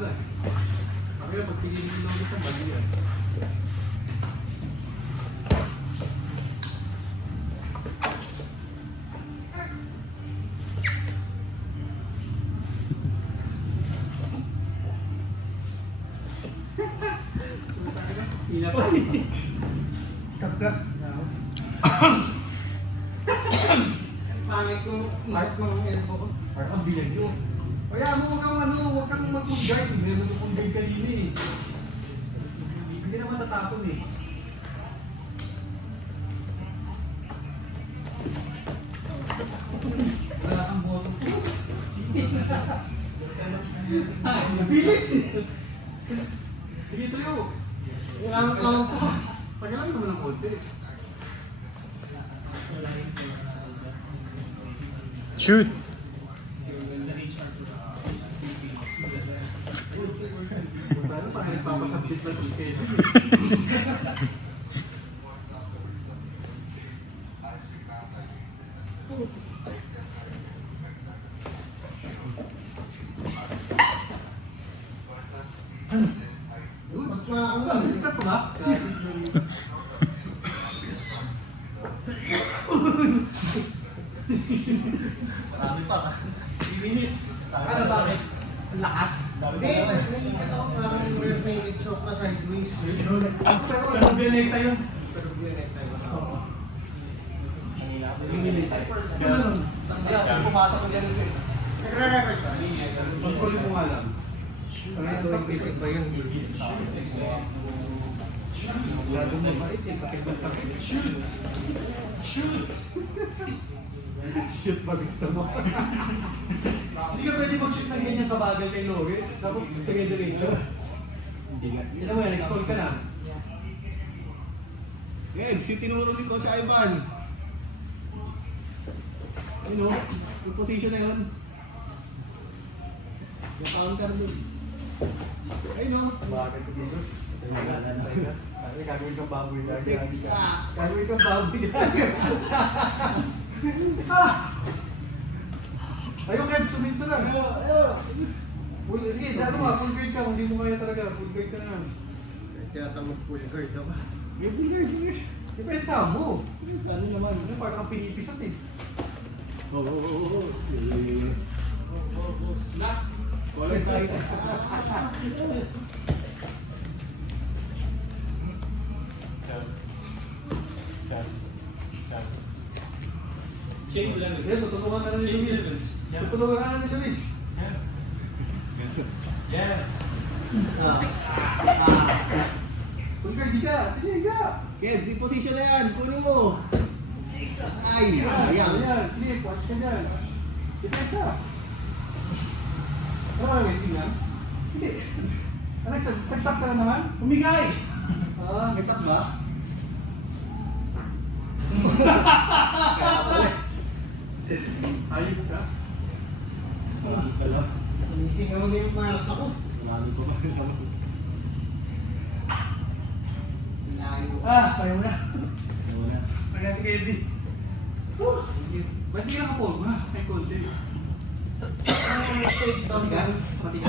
na. Kaya magpigilin lang sa bali yan. Inapay. Kapka. Pangit ko, mark mo ng elbow ko. Parang ang bilag yun. Kaya mo huwag kang mag-food guide. Hindi naman mag-food guide kanina eh. Hindi naman tatapon eh. Wala kang boto. Ay, mabilis eh. Sige tayo. Ang tawag ko. Pagalan naman ng konti. Shoot! Paano pa kaya papasabit na itong kaya? Sikat pa ba? Marami pa. 3 minutes. Ano bakit? Ang lakas. Hindi, mas naiikat ako parang may stroke na sideways. Pero binekta yun. Pero binect tayo. Oo. Ganun. Kaya, pumasok ko dyan ito eh. Nagre-record ka? Pag-call mo nga lang. Pag-record ba yun? Lalo mo mait eh. Pakibag-pakib. Shoot! Shoot! Shoot ba gusto mo? Hindi ka pwede mag-shoot ng ganyan kabagal kay Loris. Dapat tagay-diretso. Hindi nga. Yan mo yan, next-call ka na. Yan, si tinuro ni Coach Ivan. Ano? Yung position na yun. Yung counter dun. Ayun o. Bakit ko dito? Ay, gagawin kang baboy lagi. Gagawin kang baboy lagi. Ayun, Kebs, tuminsa lang. Sige, ano nga, full guard ka. Kung hindi mo kaya talaga, full guard ka na. Kaya tamang full guard ako. May bulgar. Depensa mo. Saan naman? Ano, parang kang pinipisat eh. Oo. Color tayo. Change level. Yes, tutulungan ka na ni Change Luis. levels. Yeah. Tutulungan ka na ni Luis. Yeah. Yeah. Full guard, di ka. Sige, di ka. Kebs, yung position na yan. Puno mo. Ay, ayan. Ayan, flip, watch ka dyan. Depensa. Ano ba racing lang? Hindi. Alex, tag-tap ka na naman? Umigay! May Nagtak ba? Ayun ka. Dalawa. Sinisingaw na yung maras ako. Marami ko ba? Layo. Ayaw na. Ayaw na. Kaya si Kelvin. Ba't di ka nakapol? Ay, konti. Ay, take down Matigas? guys. Matigas.